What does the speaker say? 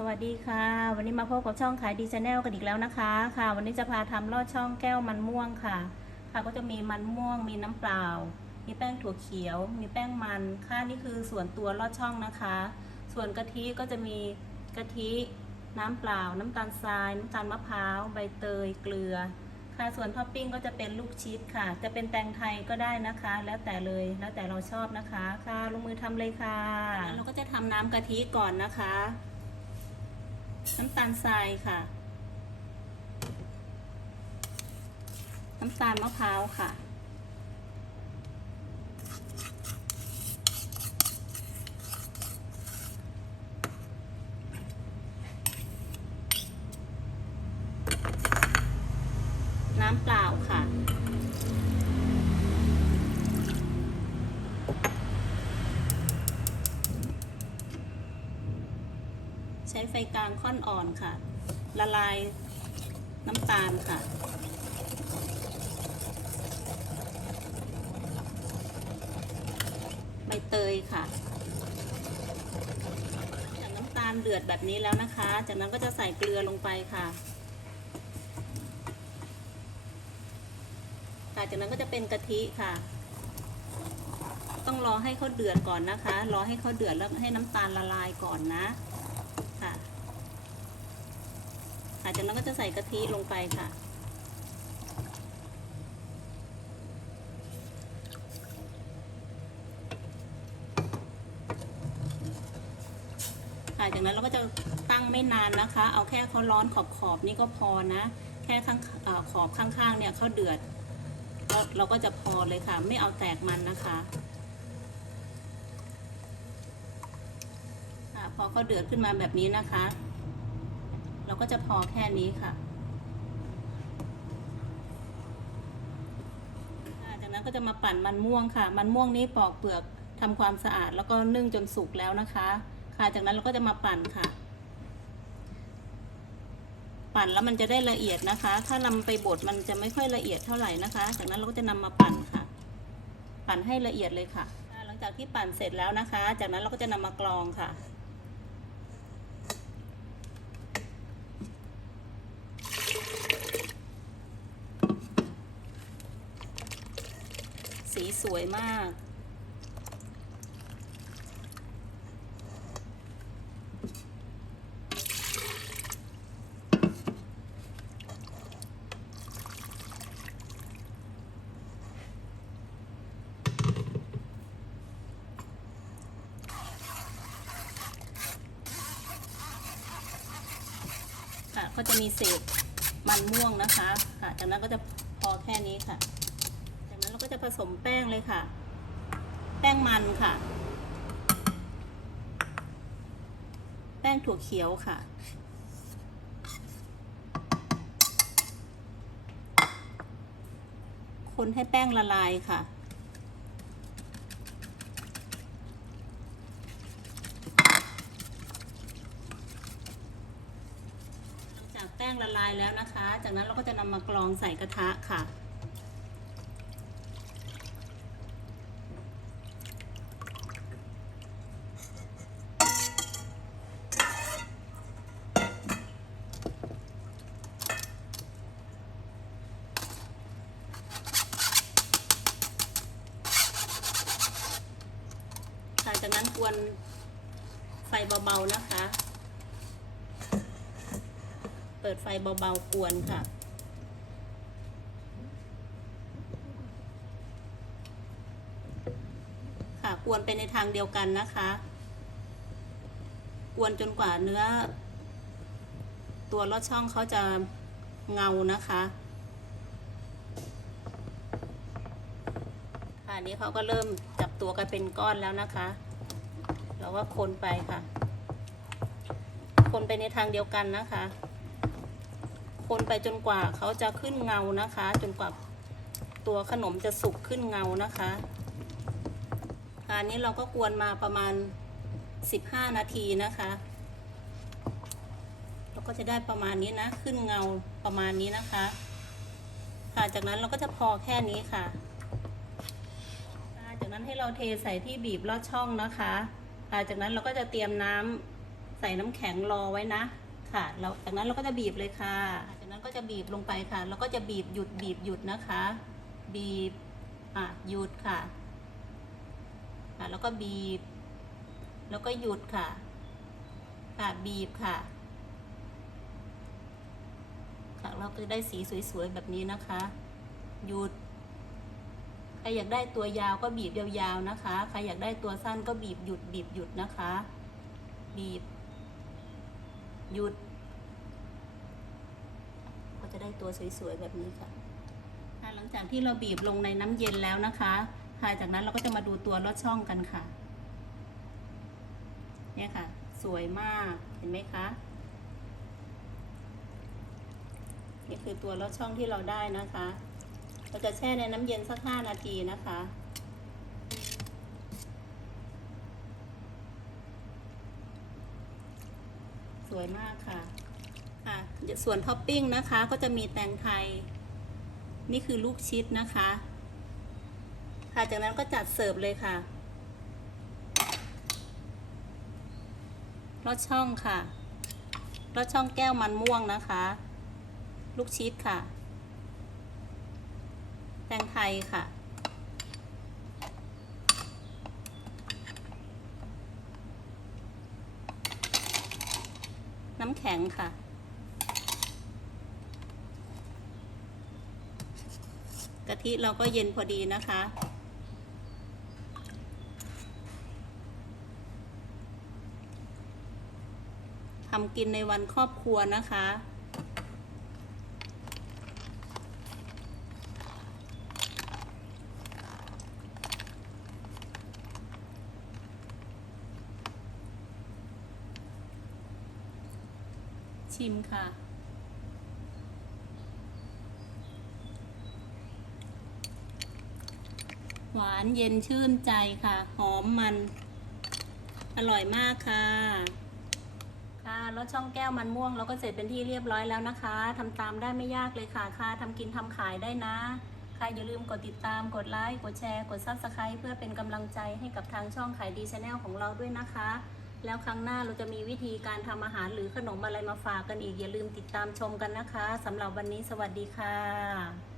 สวัสดีค่ะ วันนี้มาพบกับช่องขายดีชาแนลกันอีกแล้วนะคะค่ะ วันนี้จะพาทำลอดช่องแก้วมันม่วงค่ะ ค่ะก็จะมีมันม่วง มีน้ำเปล่า มีแป้งถั่วเขียว มีแป้งมันค่ะนี่คือส่วนตัวลอดช่องนะคะ ส่วนกะทิก็จะมีกะทิน้ำเปล่า น้ำตาลทราย น้ำตาลมะพร้าวใบเตยเกลือ ค่ะส่วนท็อปปิ้งก็จะเป็นลูกชิดค่ะ จะเป็นแตงไทยก็ได้นะคะ แล้วแต่เลยแล้วแต่เราชอบนะคะค่ะลงมือทำเลยค่ะเราก็จะทำน้ำกะทิก่อนนะคะ น้ำตาลทรายค่ะ น้ำตาลมะพร้าวค่ะ ใช้ไฟกลางค่อนอ่อนค่ะ ละลายน้ำตาลค่ะใบเตยค่ะ จากน้ำตาลเดือดแบบนี้แล้วนะคะ จากนั้นก็จะใส่เกลือลงไปค่ะค่ะจากนั้นก็จะเป็นกะทิค่ะ ต้องรอให้เขาเดือดก่อนนะคะ รอให้เขาเดือดแล้วให้น้ำตาลละลายก่อนนะ ค่ะค่ะจากนั้นก็จะใส่กะทิลงไปค่ะ ค่ะจากนั้นเราก็จะตั้งไม่นานนะคะ เอาแค่เขาร้อนขอบขอบๆนี่ก็พอนะ แค่ข้างอขอบข้างๆเนี่ยเขาเดือดเราก็จะพอเลยค่ะ ไม่เอาแตกมันนะคะค่ะ พอเขาเดือดขึ้นมาแบบนี้นะคะ เราก็จะพอแค่นี้ค่ะ จากนั้นก็จะมาปั่นมันม่วงค่ะ มันม่วงนี้ปอกเปลือกทำความสะอาด แล้วก็นึ่งจนสุกแล้วนะคะ ค่ะ จากนั้นเราก็จะมาปั่นค่ะ ปั่นแล้วมันจะได้ละเอียดนะคะ ถ้านำไปบดมันจะไม่ค่อยละเอียดเท่าไหร่นะคะ จากนั้นเราก็จะนำมาปั่นค่ะ ปั่นให้ละเอียดเลยค่ะ หลังจากที่ปั่นเสร็จแล้วนะคะ จากนั้นเราก็จะนำมากรองค่ะ สวยมาก ค่ะก็จะมีเศษมันม่วงนะคะ ค่ะ จากนั้นก็จะพอแค่นี้ค่ะ จะผสมแป้งเลยค่ะ แป้งมันค่ะ แป้งถั่วเขียวค่ะ คนให้แป้งละลายค่ะหลังจากแป้งละลายแล้วนะคะ จากนั้นเราก็จะนำมากรองใส่กระทะค่ะ จากนั้นกวนไฟเบาๆนะคะ เปิดไฟเบาๆกวนค่ะค่ะกวนไปในทางเดียวกันนะคะ กวนจนกว่าเนื้อ ตัวลอดช่องเขาจะเงานะคะค่ะนนี้เขาก็เริ่มจับตัวกันเป็นก้อนแล้วนะคะ เราก็คนไปค่ะ คนไปในทางเดียวกันนะคะ คนไปจนกว่าเขาจะขึ้นเงานะคะ จนกว่าตัวขนมจะสุกขึ้นเงานะคะค่ะอันนี้เราก็กวนมาประมาณ 15 นาทีนะคะ เราก็จะได้ประมาณนี้นะ ขึ้นเงาประมาณนี้นะคะ ค่ะ จากนั้นเราก็จะพอแค่นี้ค่ะ จากนั้นให้เราเทใส่ที่บีบลอดช่องนะคะ ค่ะจากนั้นเราก็จะเตรียมน้ำใส่น้ำแข็งรอไว้นะ ค่ะแล้วจากนั้นเราก็จะบีบเลยค่ะ จากนั้นก็จะบีบลงไปค่ะ แล้วก็จะบีบหยุดบีบหยุดนะคะ บีบอะหยุดค่ะค่ะแล้วก็บีบ แล้วก็หยุดค่ะ ค่ะบีบค่ะค่ะเราก็จะได้สีสวยๆแบบนี้นะคะ หยุด ใครอยากได้ตัวยาวก็บีบยาวๆนะคะ ใครอยากได้ตัวสั้นก็บีบหยุดบีบหยุดนะคะ บีบ หยุด ก็จะได้ตัวสวยๆแบบนี้ค่ะหลังจากที่เราบีบลงในน้ำเย็นแล้วนะคะค่ะจากนั้นเราก็จะมาดูตัวลอดช่องกันค่ะ เนี่ยค่ะ สวยมากเห็นไหมคะนี่คือตัวลอดช่องที่เราได้นะคะ เราจะแช่ในน้ำเย็นสักห้านาทีนะคะ สวยมากค่ะค่ะ ส่วนท็อปปิ้งนะคะก็จะมีแตงไทย นี่คือลูกชิดนะคะ ค่ะจากนั้นก็จัดเสิร์ฟเลยค่ะลอดช่องค่ะลอดช่องแก้วมันม่วงนะคะ ลูกชิดค่ะ แตงไทยค่ะ น้ำแข็งค่ะ กะทิเราก็เย็นพอดีนะคะทำกินในวันครอบครัวนะคะ ชิมค่ะ หวานเย็นชื่นใจค่ะ หอมมัน อร่อยมากค่ะ ค่ะรสช่องแก้วมันม่วงเราก็เสร็จเป็นที่เรียบร้อยแล้วนะคะทำตามได้ไม่ยากเลยค่ะ ค่ะทำกินทำขายได้นะค่ะอย่าลืมกดติดตาม กดไลค์ กดแชร์ กดซับสไคร b e เพื่อเป็นกำลังใจให้กับทางช่องขายดีชาแนลของเราด้วยนะคะ แล้วครั้งหน้าเราจะมีวิธีการทำอาหารหรือขนมอะไรมาฝากกันอีก อย่าลืมติดตามชมกันนะคะสำหรับวันนี้สวัสดีค่ะ